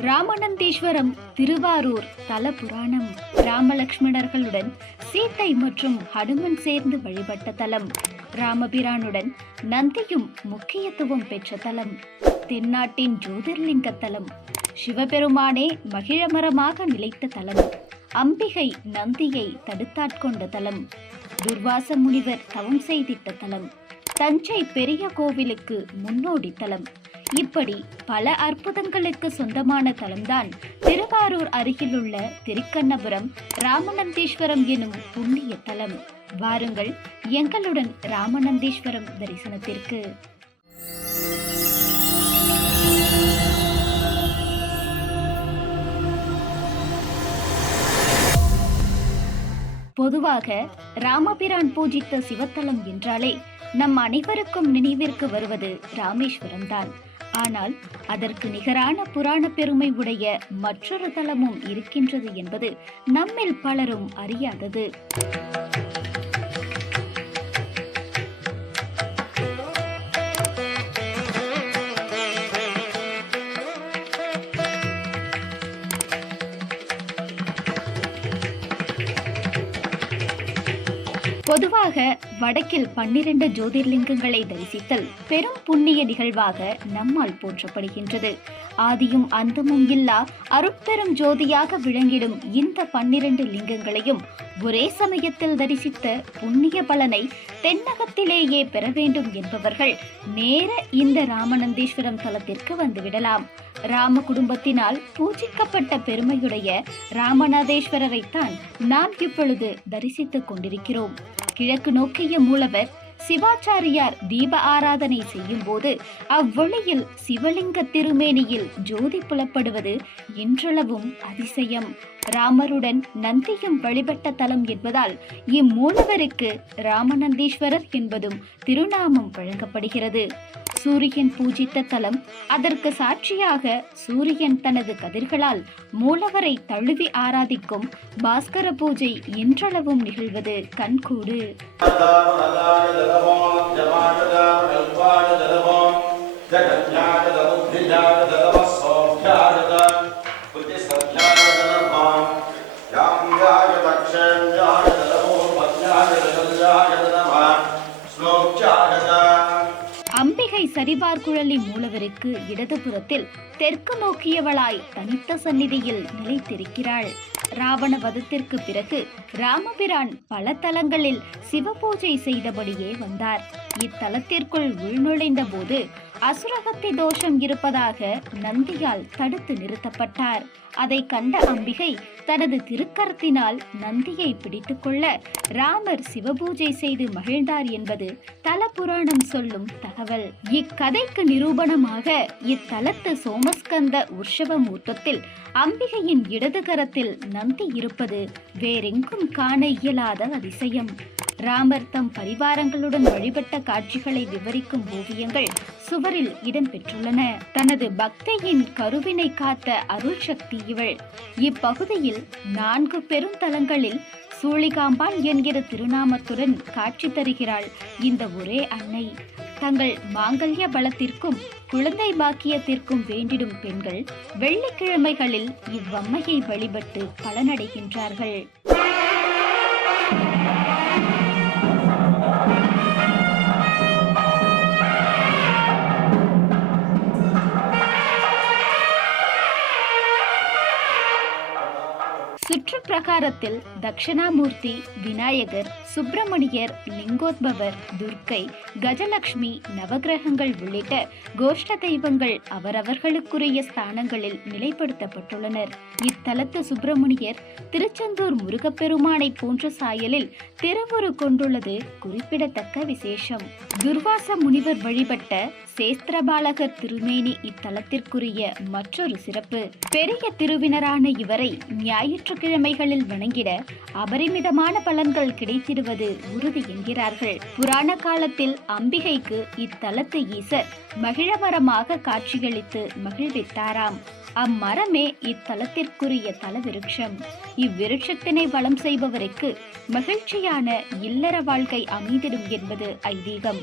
ராமநந்தீஸ்வரம் திருவாரூர் தல புராணம் ராமலக்ஷ்மணர்களுடன் சீத்தை மற்றும் ஹனுமன் சேர்ந்து வழிபட்ட தலம். ராமபிரானுடன் நந்தியும் முக்கியத்துவம் பெற்ற தலம். தென்னாட்டின் ஜோதிர்லிங்க தலம். சிவபெருமானே மகிழமரமாக நிலைத்த தலம். அம்பிகை நந்தியை தடுத்தாட்கொண்ட தலம். துர்வாச முனிவர் தவம் செய்திட்ட தலம். தஞ்சை பெரிய கோவிலுக்கு முன்னோடி தலம். இப்படி பல அற்புதங்களுக்கு சொந்தமான தலம்தான் திருவாரூர் அருகிலுள்ள திருக்கண்ணபுரம் ராமநந்தீஸ்வரம் எனும் புண்ணிய தலம். வாருங்கள் எங்களுடன் ராமநந்தீஸ்வரம் தரிசனத்திற்கு. பொதுவாக ராமபிரான் பூஜித்த சிவத்தலம் என்றாலே நம் அனைவருக்கும் நினைவிற்கு வருவது ராமேஸ்வரம் தான் ஆனால் அதற்கு நிகரான புராண பெருமை உடைய மற்றொரு தலமும் இருக்கின்றது என்பது நம்மில் பலரும் அறியாதது. பொதுவாக வடக்கில் பன்னிரண்டு ஜோதிர்லிங்கங்களை தரிசித்தல் பெரும் புண்ணிய நிகழ்வாக நம்மால் போற்றப்படுகின்றது. ஆதியும் அந்தமும் இல்லா அருட்பெரும் ஜோதியாக விளங்கிடும் இந்த பன்னிரண்டு லிங்கங்களையும் ஒரே சமயத்தில் தரிசித்த புண்ணிய பலனை தென்னகத்திலேயே பெற வேண்டும் என்பவர்கள் நேர இந்த ராமநந்தீஸ்வரம் தலத்திற்கு வந்துவிடலாம். ராம குடும்பத்தினால் பூஜிக்கப்பட்ட பெருமையுடைய ராமநாதேஸ்வரரைத்தான் நாம் இப்பொழுது தரிசித்துக் கொண்டிருக்கிறோம். கிழக்கு நோக்கிய மூலவர் சிவாச்சாரியார் தீப ஆராதனை செய்யும் போது அவ்வொளியில் சிவலிங்க திருமேனியில் ஜோதி புலப்படுவது இன்றளவும் அதிசயம். ராமருடன் நந்தியும் வழிபட்ட தலம் என்பதால் இம்மூலவருக்கு ராமநந்தீஸ்வரர் என்பதும் திருநாமம் வழங்கப்படுகிறது. சூரியன் பூஜித்த தலம் அதற்கு சாட்சியாக சூரியன் தனது கதிர்களால் மூலவரை தழுவி ஆராதிக்கும் பாஸ்கர பூஜை இன்றளவும் நிகழ்வது கண்கூடு. அம்பிகை சரிபார்குழலி மூலவருக்கு இடதுபுறத்தில் தெற்கு நோக்கியவளாய் தனித்த சந்நிதியில் நிலைத்திருக்கிறாள். ராவண வதத்திற்கு பிறகு ராமபிரான் பல தலங்களில் சிவபூஜை செய்தபடியே வந்தார். இத்தலத்திற்குள் உள்நுழைந்த போது அசுரகத்தி தோஷம் இருப்பதாக நந்தியால் தடுத்து நிறுத்தப்பட்டார். அதை கண்ட அம்பிகை தனது திருக்கரத்தினால் நந்தியை பிடித்துக்கொள்ள ராமர் சிவபூஜை செய்து மகிழ்ந்தார் என்பது தல புராணம் சொல்லும் தகவல். இக்கதைக்கு நிரூபணமாக இத்தலத்து சோமஸ்கந்த உற்சவ மூர்த்தத்தில் அம்பிகையின் இடது கரத்தில் நந்தி இருப்பது வேறெங்கும் காண இயலாத அதிசயம். ராமர் தம் பரிவாரங்களுடன் வழிபட்ட காட்சிகளை விவரிக்கும் ஓவியங்கள் சுவரில் இடம்பெற்றுள்ளன. தனது பக்தையின் கருவினை காத்த அருள் சக்தி இவள். இப்பகுதியில் நான்கு பெரும் தலங்களில் சூளிகாம்பாள் என்கிற திருநாமத்துடன் காட்சி தருகிறாள் இந்த ஒரே அன்னை. தங்கள் மாங்கல்ய பலத்திற்கும் குழந்தை பாக்கியத்திற்கும் வேண்டிடும் பெண்கள் வெள்ளிக்கிழமைகளில் இவ்வம்மையை வழிபட்டு பலனடைகின்றார்கள். பிரகாரத்தில் தட்சிணாமூர்த்தி விநாயகர் சுப்பிரமணியர் லிங்கோத்பவர் துர்க்கை கஜலட்சுமி நவகிரகங்கள் உள்ளிட்ட கோஷ்ட தெய்வங்கள் அவரவர்களுக்குரிய ஸ்தானங்களில் நிலைப்படுத்தப்பட்டுள்ளனர். இத்தலத்து சுப்பிரமணியர் திருச்செந்தூர் முருகப்பெருமானை போன்ற சாயலில் திருவுரு கொண்டுள்ளது குறிப்பிடத்தக்க விசேஷம். துர்வாச முனிவர் வழிபட்ட சேஸ்திரபாலகர் திருமேனி இத்தலத்திற்குரிய மற்றொரு சிறப்பு. பெரிய திருவினரான இவரை ஞாயிற்றுக்கிழமைகளில் வணங்கிட அபரிமிதமான பலன்கள் கிடைத்திடுவது உறுதி என்கிறார்கள். புராண காலத்தில் அம்பிகைக்கு இத்தலத்து ஈசர் மகிழமரமாக காட்சியளித்து மகிழ்வித்தாராம். அம்மரமே இத்தலத்திற்குரிய தலவிருட்சம். இவ்விருட்சத்தினை வளம் செய்பவருக்கு மகிழ்ச்சியான இல்லற வாழ்க்கை அமைந்திடும் என்பது ஐதீகம்.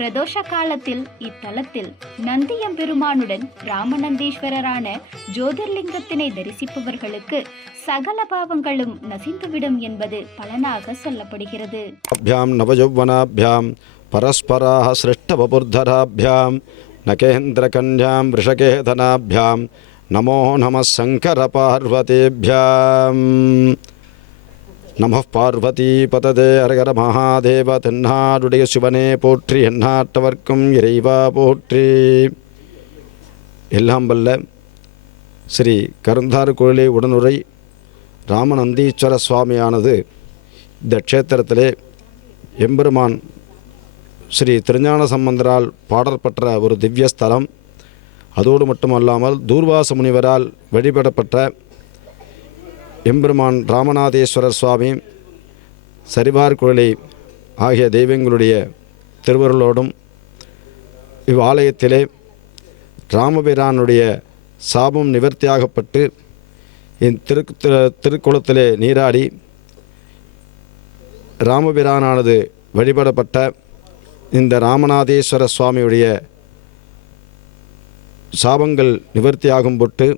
பிரதோஷ காலத்தில் இத்தலத்தில் நந்தியம் பெருமானுடன் ராமநந்தீஸ்வரரான ஜோதிர்லிங்கத்தினை தரிசிப்பவர்களுக்கு சகல பாவங்களும் நசிந்துவிடும் என்பது பலனாக சொல்லப்படுகிறது. நவஜௌவனாபியாம் பரஸ்பராக நகேந்திர நகேந்திரகன்யாம் ரிஷகேதனாபியாம் நமோ நம சங்கர பார்வதேபியாம். நம பார்வதி பததே அரகர மகாதேவ தென்னாடுடைய சிவனே போற்றி எண்ணாட்டவர்க்கும் இறைவா போற்றி. எல்லாம் வல்ல ஸ்ரீ கருந்தாறு கோயிலே உடனுரை ராமநந்தீஸ்வர சுவாமியானது இந்த க்ஷேத்திரத்திலே எம்பெருமான் ஸ்ரீ திருஞான சம்பந்தரால் பாடற்பெற்ற ஒரு திவ்ய ஸ்தலம். அதோடு மட்டுமல்லாமல் தூர்வாச முனிவரால் வழிபடப்பட்ட எம்பெருமான் ராமநாதேஸ்வரர் சுவாமி சரிவார் குழலி ஆகிய தெய்வங்களுடைய திருவருளோடும் இவ்வாலயத்திலே ராமபிரானுடைய சாபம் நிவர்த்தியாகப்பட்டு இத்திரு திருக்குளத்திலே நீராடி ராமபிரானானது வழிபடப்பட்ட இந்த ராமநாதேஸ்வர சுவாமியுடைய சாபங்கள் நிவர்த்தியாகும் பொட்டு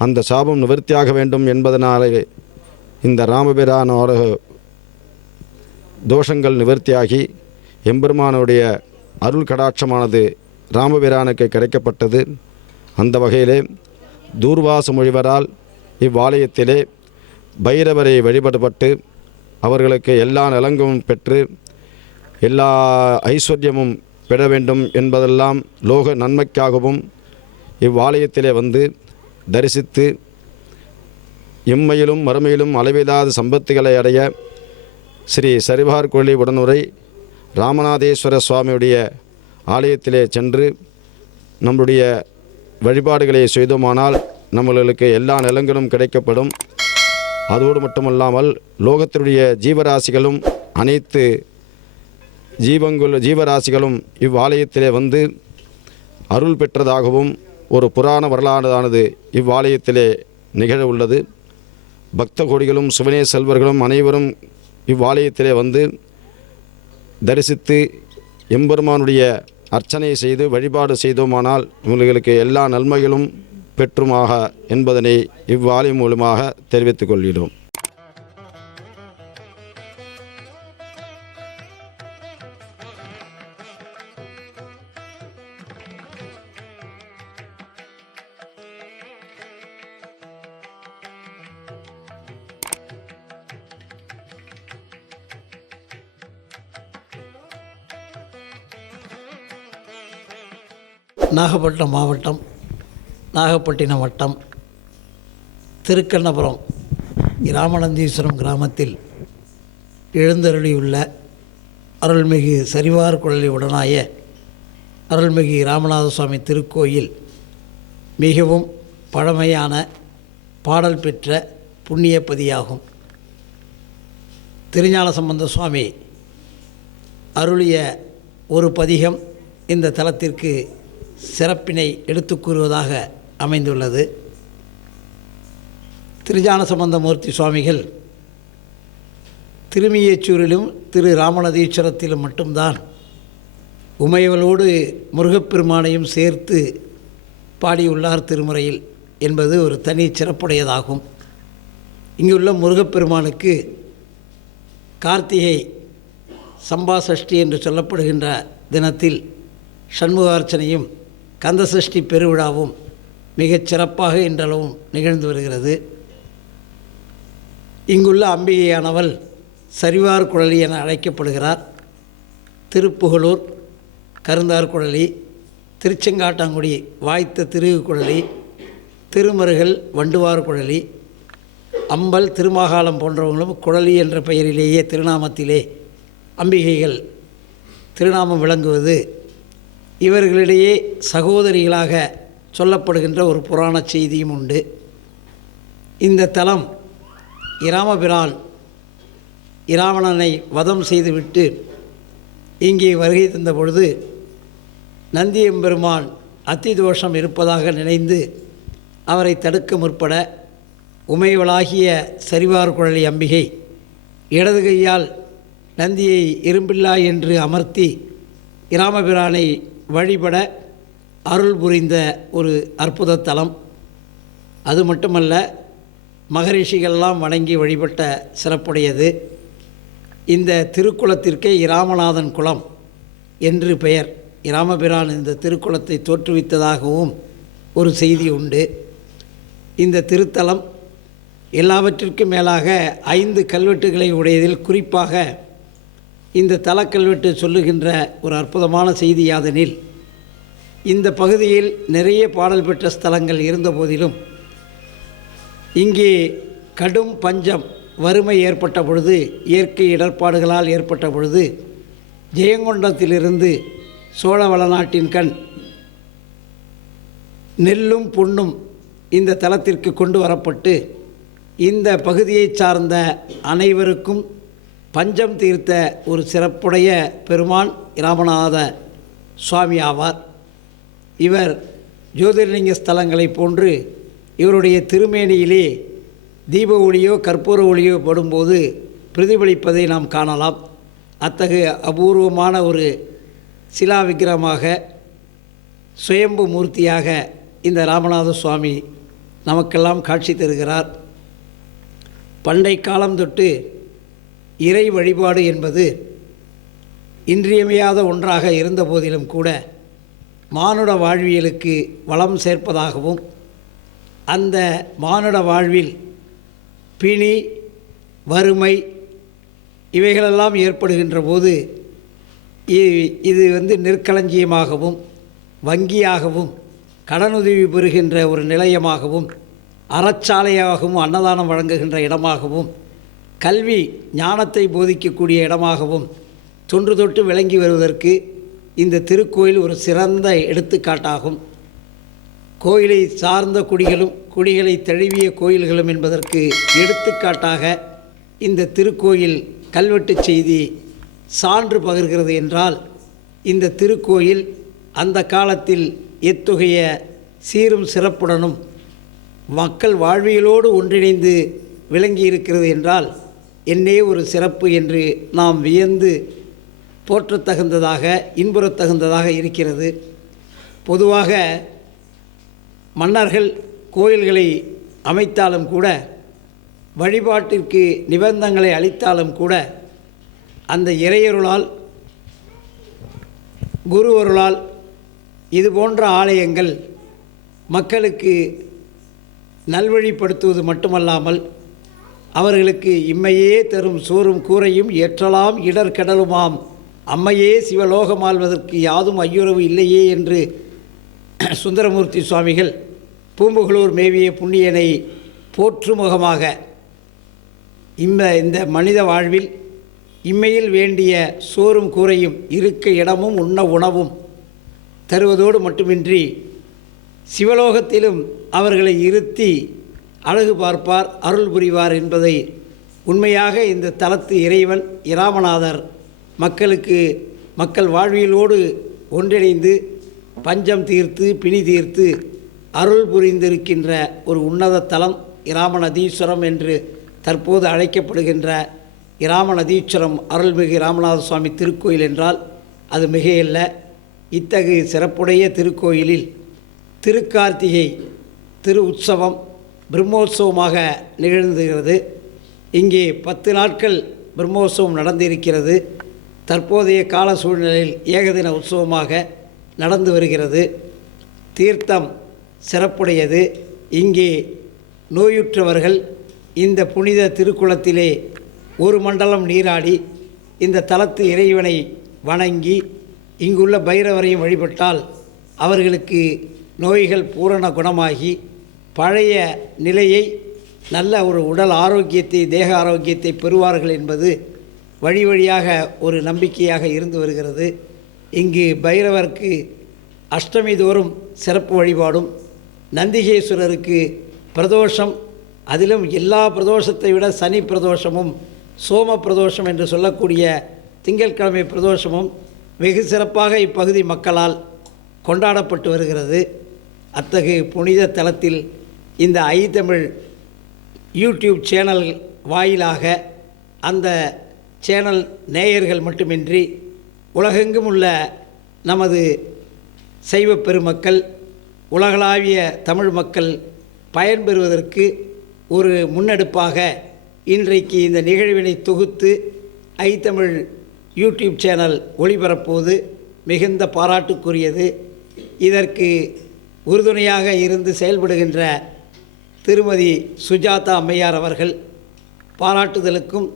அந்த சாபம் நிவர்த்தியாக வேண்டும் என்பதனாலே இந்த ராமபிரானோட தோஷங்கள் நிவர்த்தியாகி எம்பெருமானுடைய அருள் கடாட்சமானது ராமபிரானுக்கு கிடைக்கப்பட்டது. அந்த வகையிலே தூர்வாச மொழிவரால் இவ்வாலயத்திலே பைரவரை வழிபடப்பட்டு அவர்களுக்கு எல்லா நலங்களும் பெற்று எல்லா ஐஸ்வர்யமும் பெற வேண்டும் என்பதெல்லாம் லோக நன்மைக்காகவும் இவ்வாலயத்திலே வந்து தரிசித்து இம்மையிலும் மறுமையிலும் அளவில்லாத சம்பத்துகளை அடைய ஸ்ரீ சரிபார் கோழி உடனுரை ராமநாதேஸ்வர சுவாமியுடைய ஆலயத்திலே சென்று நம்முடைய வழிபாடுகளை செய்தோமானால் நம்மளுக்கு எல்லா நிலங்களும் கிடைக்கப்படும். அதோடு மட்டுமல்லாமல் லோகத்தினுடைய ஜீவராசிகளும் அனைத்து ஜீவங்கள் ஜீவராசிகளும் இவ்வாலயத்திலே வந்து அருள் பெற்றதாகவும் ஒரு புராண வரலாறானது இவ்வாலயத்திலே நிகழ உள்ளது பக்த கோடிகளும் சுவனே செல்வர்களும் அனைவரும் இவ்வாலயத்திலே வந்து தரிசித்து எம்பெருமானுடைய அர்ச்சனை செய்து வழிபாடு செய்தோமானால் இவர்களுக்கு எல்லா நன்மைகளும் பெற்றுமாக என்பதனை இவ்வாலயம் மூலமாக தெரிவித்துக் கொள்கிறோம். நாகப்பட்டினம் மாவட்டம் நாகப்பட்டினம் வட்டம் திருக்கண்ணபுரம் ராமநந்தீஸ்வரம் கிராமத்தில் எழுந்தருளியுள்ள அருள்மிகு சரிவார் குழலி உடனாய அருள்மிகு ராமநாத சுவாமி திருக்கோயில் மிகவும் பழமையான பாடல் பெற்ற புண்ணியப்பதியாகும். திருஞான சம்பந்த சுவாமி அருளிய ஒரு பதிகம் இந்த தலத்திற்கு சிறப்பினை எடுத்து கூறுவதாக அமைந்துள்ளது. திருஞான சம்பந்தமூர்த்தி சுவாமிகள் திருமியச்சூரிலும் திரு ராமநதீஸ்வரத்திலும் மட்டும்தான் உமையவளோடு முருகப்பெருமானையும் சேர்த்து பாடியுள்ளார் திருமுறையில் என்பது ஒரு தனி சிறப்புடையதாகும். இங்குள்ள முருகப்பெருமானுக்கு கார்த்திகை சம்பா சஷ்டி என்று சொல்லப்படுகின்ற தினத்தில் சண்முகார்ச்சனையும் கந்தசஷ்டி பெருவிழாவும் மிகச் சிறப்பாக இன்றளவும் நிகழ்ந்து வருகிறது. இங்குள்ள அம்பிகையானவள் சரிவார் குழலி என அழைக்கப்படுகிறார். திருப்புகலூர் கருந்தார் குழலி திருச்செங்காட்டாங்குடி வாய்த்த திருகு குழலி திருமருகல் வண்டுவார் குழலி அம்பல் திருமாகாளம் போன்றவங்களும் குழலி என்ற பெயரிலேயே திருநாமத்திலே அம்பிகைகள் திருநாமம் விளங்குவது இவர்களிடையே சகோதரிகளாக சொல்லப்படுகின்ற ஒரு புராண செய்தியும் உண்டு. இந்த தலம் இராமபிரான் இராவணனை வதம் செய்துவிட்டு இங்கே வருகை தந்த பொழுது நந்தியம்பெருமான் அத்திதோஷம் இருப்பதாக நினைந்து அவரை தடுக்க முற்பட உமைவளாகிய சரிவார் குழலி அம்பிகை இடது கையால் நந்தியை இரும்பில்லா என்று அமர்த்தி இராமபிரானை வழிபட அருள் புரிந்த ஒரு அற்புத தலம். அது மட்டுமல்ல மகரிஷிகள்லாம் வணங்கி வழிபட்ட சிறப்புடையது. இந்த திருக்குளத்திற்கே இராமநாதன் குளம் என்று பெயர். இராமபிரான் இந்த திருக்குளத்தை தோற்றுவித்ததாகவும் ஒரு செய்தி உண்டு. இந்த திருத்தலம் எல்லாவற்றிற்கும் மேலாக ஐந்து கல்வெட்டுகளை உடையதில் குறிப்பாக இந்த தலக்கல்வெட்டு சொல்லுகின்ற ஒரு அற்புதமான செய்தி யாதெனில் இந்த பகுதியில் நிறைய பாடல் பெற்ற ஸ்தலங்கள் இருந்த போதிலும் இங்கே கடும் பஞ்சம் வறுமை ஏற்பட்ட பொழுது இயற்கை இடர்பாடுகளால் ஏற்பட்ட பொழுது ஜெயங்கொண்டத்திலிருந்து சோழ வளநாட்டின் கண் நெல்லும் பொன்னும் இந்த தலத்திற்கு கொண்டு வரப்பட்டு இந்த பகுதியைச் சார்ந்த அனைவருக்கும் பஞ்சம் தீர்த்த ஒரு சிறப்புடைய பெருமான் இராமநாத சுவாமி ஆவார். இவர் ஜோதிர்லிங்க ஸ்தலங்களைப் போன்று இவருடைய திருமேனியிலே தீப ஒளியோ கற்பூர ஒளியோ படும்போது பிரதிபலிப்பதை நாம் காணலாம். அத்தகைய அபூர்வமான ஒரு சிலா விக்கிரமாக சுயம்பு மூர்த்தியாக இந்த ராமநாத சுவாமி நமக்கெல்லாம் காட்சி தருகிறார். பண்டை காலம் தொட்டு இறை வழிபாடு என்பது இன்றியமையாத ஒன்றாக இருந்த போதிலும் கூட மானுட வாழ்வியலுக்கு வளம் சேர்ப்பதாகவும் அந்த மானுட வாழ்வில் பிணி வறுமை இவைகளெல்லாம் ஏற்படுகின்ற போது இ- இது வந்து நெற்களஞ்சியமாகவும் வங்கியாகவும் கடனுதவி பெறுகின்ற ஒரு நிலையமாகவும் அறச்சாலையாகவும் அன்னதானம் வழங்குகின்ற இடமாகவும் கல்வி ஞானத்தை போதிக்கக்கூடிய இடமாகவும் தொன்று தொட்டு விளங்கி வருவதற்கு இந்த திருக்கோயில் ஒரு சிறந்த எடுத்துக்காட்டாகும். கோயிலை சார்ந்த குடிகளும் குடிகளை தழுவிய கோயில்களும் என்பதற்கு எடுத்துக்காட்டாக இந்த திருக்கோயில் கல்வெட்டுச் செய்தி சான்று பகிர்கிறது என்றால் இந்த திருக்கோயில் அந்த காலத்தில் எத்துகைய சீரும் சிறப்புடனும் மக்கள் வாழ்வியலோடு ஒன்றிணைந்து விளங்கி இருக்கிறது என்றால் என்னே ஒரு சிறப்பு என்று நாம் வியந்து போற்றத்தகுந்ததாக இன்புறத்தகுந்ததாக இருக்கிறது. பொதுவாக மன்னர்கள் கோயில்களை அமைத்தாலும் கூட வழிபாட்டிற்கு நிபந்தங்களை அளித்தாலும் கூட அந்த இறையருளால் குருவருளால் இது போன்ற ஆலயங்கள் மக்களுக்கு நல்வழிப்படுத்துவது மட்டுமல்லாமல் அவர்களுக்கு இம்மையே தரும் சோறும் கூரையும் ஏற்றலாம் இடர் கடலுமாம். அம்மையே சிவலோகமாள்வதற்கு யாதும் ஐயுறவு இல்லையே என்று சுந்தரமூர்த்தி சுவாமிகள் பூம்புகளூர் மேவிய புண்ணியனை போற்றுமுகமாக இம்ம இந்த மனித வாழ்வில் இம்மையில் வேண்டிய சோறும் கூரையும் இருக்க இடமும் உண்ண உணவும் தருவதோடு மட்டுமின்றி சிவலோகத்திலும் அவர்களை இருத்தி அழகு பார்ப்பார் அருள் புரிவார் என்பதை உண்மையாக இந்த தலத்து இறைவன் இராமநாதர் மக்களுக்கு மக்கள் வாழ்வியலோடு ஒன்றிணைந்து பஞ்சம் தீர்த்து பிணி தீர்த்து அருள் புரிந்திருக்கின்ற ஒரு உன்னத தலம் இராமநதீஸ்வரம் என்று தற்போது அழைக்கப்படுகின்ற இராமநதீஸ்வரம் அருள்மிகு ராமநாத சுவாமி திருக்கோயில் என்றால் அது மிகையல்ல. இத்தகு சிறப்புடைய திருக்கோயிலில் திருக்கார்த்திகை திரு உற்சவம் பிரம்மோற்சவமாக நிகழ்ந்துகிறது இங்கே பத்து நாட்கள் பிரம்மோற்சவம் நடந்திருக்கிறது. தற்போதைய கால சூழ்நிலையில் ஏகதின உற்சவமாக நடந்து வருகிறது. தீர்த்தம் சிறப்புடையது. இங்கே நோயுற்றவர்கள் இந்த புனித திருக்குளத்திலே ஒரு மண்டலம் நீராடி இந்த தலத்து இறைவனை வணங்கி இங்குள்ள பைரவரையும் வழிபட்டால் அவர்களுக்கு நோய்கள் பூரண குணமாகி பழைய நிலையை நல்ல ஒரு உடல் ஆரோக்கியத்தை தேக ஆரோக்கியத்தை பெறுவார்கள் என்பது வழி வழியாக ஒரு நம்பிக்கையாக இருந்து வருகிறது. இங்கு பைரவருக்கு அஷ்டமி தோறும் சிறப்பு வழிபாடும் நந்திகேஸ்வரருக்கு பிரதோஷம் அதிலும் எல்லா பிரதோஷத்தை விட சனி பிரதோஷமும் சோம பிரதோஷம் என்று சொல்லக்கூடிய திங்கட்கிழமை பிரதோஷமும் வெகு சிறப்பாக இப்பகுதி மக்களால் கொண்டாடப்பட்டு வருகிறது. அத்தகு புனித தலத்தில் இந்த ஐ தமிழ் யூடியூப் சேனல் வாயிலாக அந்த சேனல் நேயர்கள் மட்டுமின்றி உலகெங்கும் உள்ள நமது சைவ பெருமக்கள் உலகளாவிய தமிழ் மக்கள் பயன்பெறுவதற்கு ஒரு முன்னெடுப்பாக இன்றைக்கு இந்த நிகழ்வினை தொகுத்து ஐத்தமிழ் யூடியூப் சேனல் ஒளிபரப்புவது மிகுந்த பாராட்டுக்குரியது. இதற்கு உறுதுணையாக இருந்து செயல்படுகின்ற திருமதி சுஜாதா அம்மையார் அவர்கள் பாராட்டுதலுக்கும்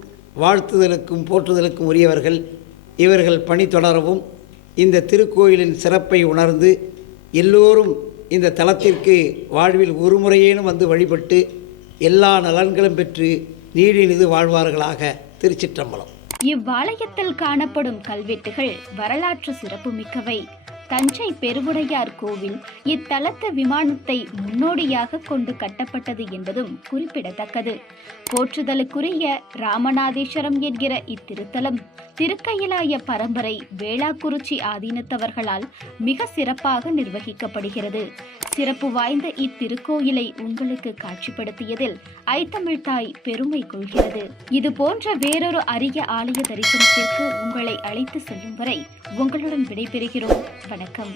வாழ்த்துதலுக்கும் போற்றுதலுக்கும் உரியவர்கள். இவர்கள் பணி தொடரவும் இந்த திருக்கோயிலின் சிறப்பை உணர்ந்து எல்லோரும் இந்த தலத்திற்கு வாழ்வில் ஒரு முறையேனும் வந்து வழிபட்டு எல்லா நலன்களும் பெற்று நீடினிது வாழ்வார்களாக திருச்சிற்றம்பலம். இவ்வாலயத்தில் காணப்படும் கல்வெட்டுகள் வரலாற்று சிறப்புமிக்கவை. தஞ்சை பெருவுடையார் கோவில் இத்தலத்து விமானத்தை முன்னோடியாக கொண்டு கட்டப்பட்டது என்பதும் குறிப்பிடத்தக்கது. போற்றுதலுக்குரிய ராமநாதேஸ்வரம் என்கிற இத்திருத்தலம் திருக்கயிலாய பரம்பரை வேளாக்குறிச்சி ஆதீனத்தவர்களால் மிக சிறப்பாக நிர்வகிக்கப்படுகிறது. சிறப்பு வாய்ந்த இத்திருக்கோயிலை உங்களுக்கு காட்சிப்படுத்தியதில் ஐத்தமிழ் தாய் பெருமை கொள்கிறது. இது போன்ற வேறொரு அரிய ஆலய தரிசனத்திற்கு உங்களை அழைத்து செல்லும் வரை உங்களுடன் விடைபெறுகிறோம். வணக்கம்.